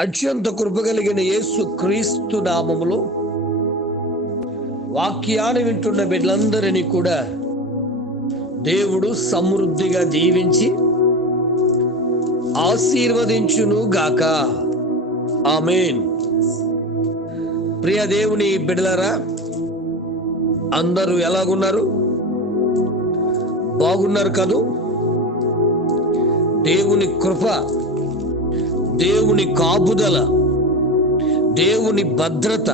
అత్యంత కృప కలిగిన యేసు క్రీస్తు నామములో వాక్యాన్ని వింటున్న బిడ్డలందరినీ కూడా దేవుడు సమృద్ధిగా జీవించి ఆశీర్వదించును గాక. ఆమెన్. ప్రియ దేవుని బిడ్డలారా అందరూ ఎలాగున్నారు? బాగున్నారు కదూ? దేవుని కృప దేవుని కాపుదల దేవుని భద్రత.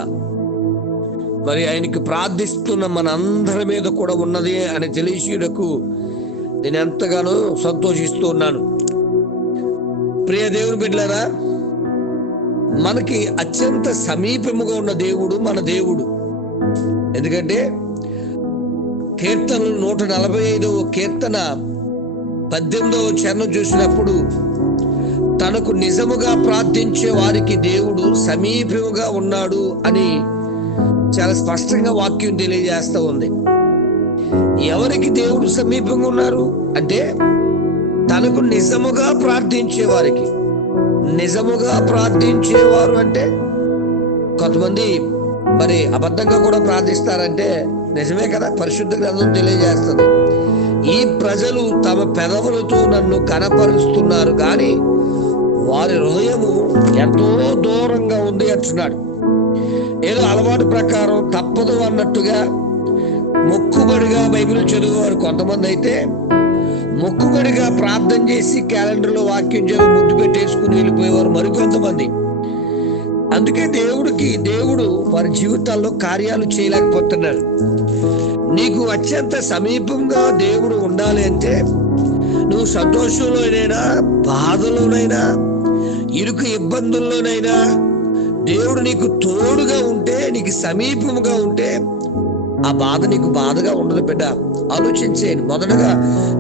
మరి ఆయనకి ప్రార్థిస్తున్న మన అందరి మీద కూడా ఉన్నది అని తెలియచేయడకు నేను ఎంతగానో సంతోషిస్తూ ఉన్నాను. ప్రియ దేవుని బిడ్డలారా మనకి అత్యంత సమీపముగా ఉన్న దేవుడు మన దేవుడు. ఎందుకంటే కీర్తనలు నూట నలభై ఐదవ కీర్తన పద్దెనిమిదవ చరణం చూసినప్పుడు తనకు నిజముగా ప్రార్థించే వారికి దేవుడు సమీపముగా ఉన్నాడు అని చాలా స్పష్టంగా వాక్యం తెలియజేస్తూ ఉంది. ఎవరికి దేవుడు సమీపంగా ఉన్నారు? అంటే తనకు నిజముగా ప్రార్థించే వారికి. నిజముగా ప్రార్థించేవారు అంటే కొంతమంది మరి అబద్ధంగా కూడా ప్రార్థిస్తారంటే నిజమే కదా? పరిశుద్ధ గ్రంథం తెలియజేస్తుంది. ఈ ప్రజలు తమ పెదవులతో నన్ను కనపరుస్తున్నారు. కానీ వారి హృదయము ఎంతో దూరంగా ఉంది అంటున్నాడు. ఏదో అలవాటు ప్రకారం తప్పదు అన్నట్టుగా మొక్కుబడిగా బైబిల్ చదువువారు కొంతమంది అయితే మొక్కుబడిగా ప్రార్థన చేసి క్యాలెండర్లో వాక్యం చదువు ముద్దు పెట్టేసుకుని వెళ్ళిపోయేవారు మరికొంతమంది. అందుకే దేవుడికి దేవుడు వారి జీవితాల్లో కార్యాలు చేయలేకపోతున్నాడు. నీకు అత్యంత సమీపంగా దేవుడు ఉండాలి అంటే నువ్వు సంతోషంలోనైనా బాధలోనైనా ఇరుకు ఇబ్బందుల్లోనైనా దేవుడు నీకు తోడుగా ఉంటే నీకు సమీపముగా ఉంటే ఆ బాధ నీకు బాధగా ఉండదు బిడ్డ. ఆలోచించేయండి. మొదటగా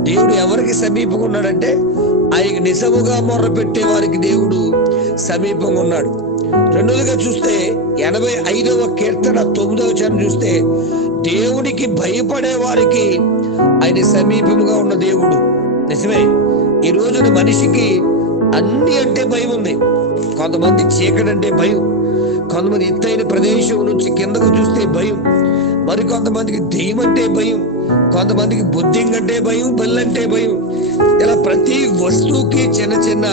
దేవుడు ఎవరికి సమీపంగా ఉన్నాడంటే ఆయనకి నిజముగా మొర్ర పెట్టే వారికి దేవుడు సమీపంగా ఉన్నాడు. రెండోదిగా చూస్తే ఎనభై ఐదవ కీర్తన తొమ్మిదవ చరణం చూస్తే దేవునికి భయపడే వారికి ఆయన సమీపముగా ఉన్న దేవుడు. నిజమే. ఈ రోజున మనిషికి అన్ని అంటే భయం ఉంది. కొంతమంది చీకటి అంటే భయం. కొంతమంది ఎత్తైన ప్రదేశం నుంచి కిందకు చూస్తే భయం. మరి కొంతమందికి దెయ్యం అంటే భయం. కొంతమందికి బుద్ధింగ్ అంటే భయం బల్లంటే భయం. ఇలా ప్రతి వస్తువుకి చిన్న చిన్న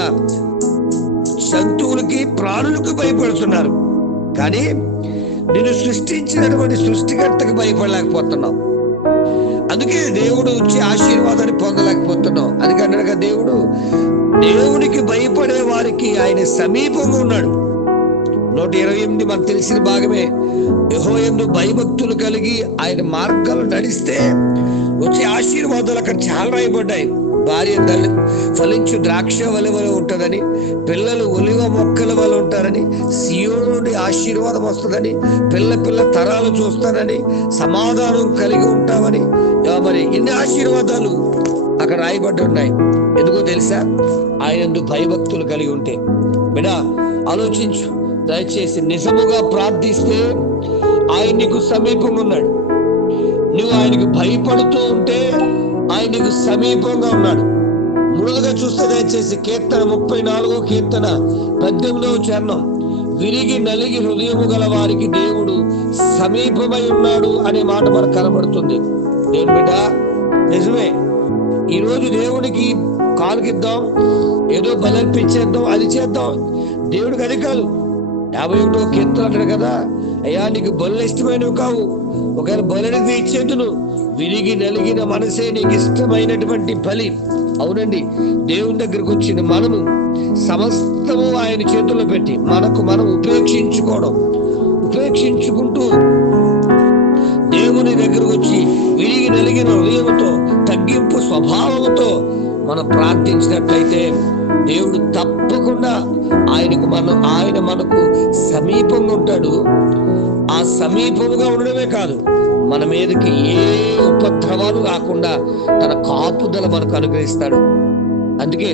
జంతువులకి ప్రాణులకు భయపడుతున్నారు. కానీ నేను సృష్టించినటువంటి సృష్టికర్తకు భయపడలేకపోతున్నావు. అందుకే దేవుడు వచ్చి ఆశీర్వాదాన్ని పొందలేకపోతున్నాం. అందుకనగా దేవుడు దేవునికి భయపడే వారికి ఆయన సమీపంగా ఉన్నాడు. నూట ఇరవై ఎనిమిది మనకు తెలిసిన భాగమే యహో ఎందు భయభక్తులు కలిగి ఆయన మార్గాలు నడిస్తే వచ్చే ఆశీర్వాదాలు అక్కడ చాలా రాయబడ్డాయి. భార్య తల్లి ఫలించు ద్రాక్ష వల వల ఉంటుందని పిల్లలు ఒలివ మొక్కల వల్ల ఉంటారని సియోడు నుండి ఆశీర్వాదం వస్తుందని పిల్ల పిల్ల తరాలు చూస్తానని సమాధానం కలిగి ఉంటామని. మరి ఎన్ని ఆశీర్వాదాలు అక్కడ రాయబడి ఉన్నాయి? ఎందుకో తెలుసా? ఆయన భయభక్తులు కలిగి ఉంటే. బిడా ఆలోచించు. దయచేసి నిజముగా ప్రార్థిస్తే ఆయన నీకు సమీపంగా ఉన్నాడు. నువ్వు ఆయనకు భయపడుతూ ఉంటే ఆయన నీకు సమీపంగా ఉన్నాడు. మూడవగా చూస్తే దయచేసి కీర్తన ముప్పై నాలుగో కీర్తన పద్దెనిమిదవ చరణం. విరిగి నలిగి హృదయము గల వారికి దేవుడు సమీపమై ఉన్నాడు అనే మాట మనకు కనబడుతుంది. దేవుని బిడ్డ? నిజమే. ఈరోజు దేవుడికి కాలుకిద్దాం ఏదో బలర్పించేద్దాం అది చేద్దాం. దేవుడికి అది కాదు. యాభై ఒకటో కీర్తన అంటాడు కదా. అయ్యా నీకు బలు ఇష్టమైనవి కావు. ఒకవేళ బలిని ఇచ్చేందును విరిగి నలిగిన మనసే నీకు ఇష్టమైనటువంటి బలి. అవునండి దేవుని దగ్గరకు వచ్చిన మనము సమస్తము ఆయన చేతుల్లో పెట్టి మనకు మనం ఉపేక్షించుకోవడం. ఉపేక్షించుకుంటూ దేవుని దగ్గరకు వచ్చి విరిగి నలిగిన హృదయంతో తగ్గింపు స్వభావంతో మనం ప్రార్థించినట్లయితే దేవుడు తప్ప ఆయనకు మనం ఆయన మనకు సమీపంగా ఉంటాడు. ఆ సమీపముగా ఉండడమే కాదు మన మీదకి ఏ ఉపద్రవాలు రాకుండా తన కాపుదల మనకు అనుగ్రహిస్తాడు. అందుకే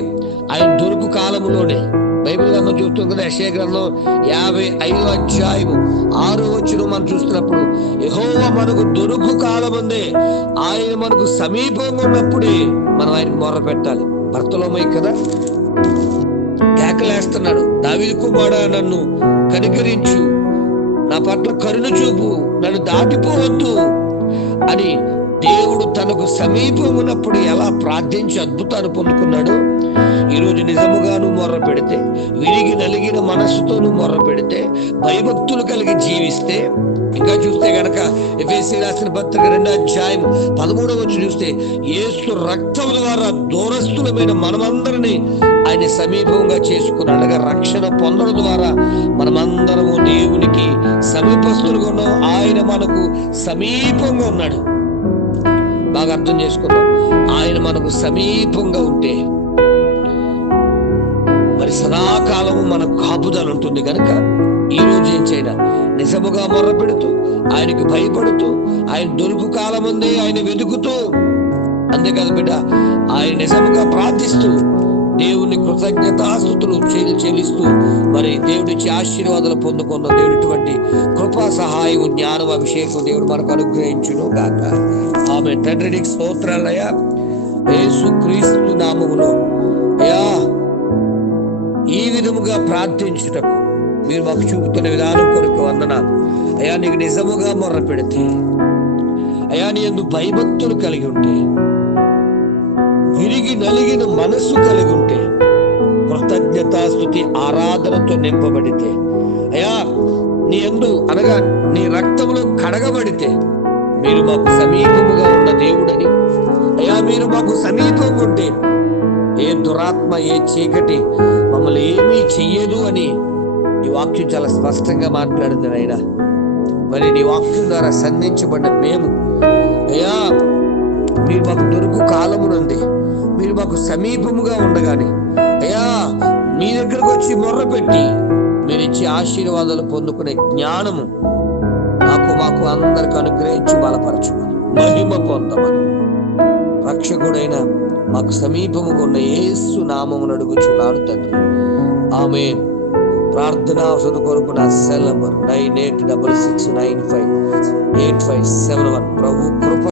ఆయన దొరుకు కాలంలోనే బైబిల్ గ్రంథం చూస్తుంది కదా యశయ గ్రంథం యాభై ఐదో అధ్యాయము ఆరో వచ్చిన మనం చూస్తున్నప్పుడు యహోవ మనకు దొరుకు కాలముందే ఆయన మనకు సమీపంగా ఉన్నప్పుడే మనం ఆయన మొర్ర పెట్టాలి భర్తలోమై కదా? కేకలేస్తున్నాడు దావిది కుమారా నన్ను కనికరించు. నా పట్ల కరుణ చూపు నన్ను దాటిపోవద్దు అని దేవుడు తనకు సమీపం ఉన్నప్పుడు ఎలా ప్రార్థించి అద్భుతాన్ని పొందుకున్నాడు ఈరోజు నిజముగాను మొర్ర పెడితే విరిగి నలిగిన మనస్సుతోనూ మొర్ర పెడితే భయభక్తులు కలిగి జీవిస్తే ఇంకా చూస్తే గనక ఎఫ్ఎస్సి రాసిన పత్రిక రెండో అధ్యాయం పదమూడవ వచ్చి చూస్తే ఏసు రక్తం ద్వారా దూరస్తులమైన మనమందరినీ ఆయన సమీపంగా చేసుకుని అనగా రక్షణ పొందడం ద్వారా మనమందరము దేవునికి సమీపస్తులుగా ఉన్నాం. ఆయన మనకు సమీపంగా ఉన్నాడు. బాగా అర్థం చేసుకున్నాం ఆయన మనకు సమీపంగా ఉంటే మరి సదాకాలము మనకు కాపుదల ఉంటుంది కనుక ఈ రోజు ఏం చేయడం నిజముగా మొర్ర పెడుతూ ఆయనకు భయపడుతూ ఆయన దొరుకు కాలం ఉంది ఆయన వెతుకుతూ. అంతే కదా బిడ్డ ఆయన నిజముగా ప్రార్థిస్తూ దేవుని కృతజ్ఞతాస్థుతులు చెల్లిస్తూ మరి దేవుడిచ్చి ఆశీర్వాదాలు పొందుకున్న దేవుడిటువంటి కృపా సహాయం జ్ఞానం అభిషేకం దేవుడు మనకు అనుగ్రహించును గాక. ఆమె తండ్రి నీకు స్తోత్రాలయ్యా. యేసు క్రీస్తు నామములో. అయ్యా ఈ విధముగా ప్రార్థించుటకు మీరు మాకు చూపుతున్న విధానం కొరకు వందనాలు. అయా నీకు నిజముగా మొర్ర పెడితే అయా నీ ఎందు భయభక్తులు కలిగి ఉంటే విరిగి నలిగిన మనస్సు కలిగి ఉంటే కృతజ్ఞతాస్థుతి ఆరాధనతో నింపబడితే. అయ్యా నీ ఎందు అనగా నీ రక్తములో కడగబడితే మీరు మాకు సమీపముగా ఉన్న దేవుడని. అయ్యా మీరు మాకు సమీపంగా ఉంటే ఏ దురాత్మ ఏ చీకటి మమ్మల్ని ఏమీ చెయ్యదు అని ఈ వాక్యం చాలా స్పష్టంగా మాట్లాడింది నాయన. మరి నీ వాక్యం ద్వారా సంధించబడిన మేము అయ్యా మీరు మాకు దొరుకు కాలమున మాకు సమీపముగా ఉండగానే అయ్యా మీ దగ్గరకు వచ్చి మొర్ర పెట్టి మీరు ఆశీర్వాదాలు పొందుకునే జ్ఞానము నాకు మాకు అందరికి అనుగ్రహించి బలపరచమని మహిమ పొందమని. రక్షకుడైన మాకు సమీపముగా ఉన్న యేసు నామమును అడుగుచున్నాను తండ్రి. ఆమె ప్రార్థన అవసరం కొరకు నా cell number nine eight double six nine five eight five seven one. ప్రభు కృప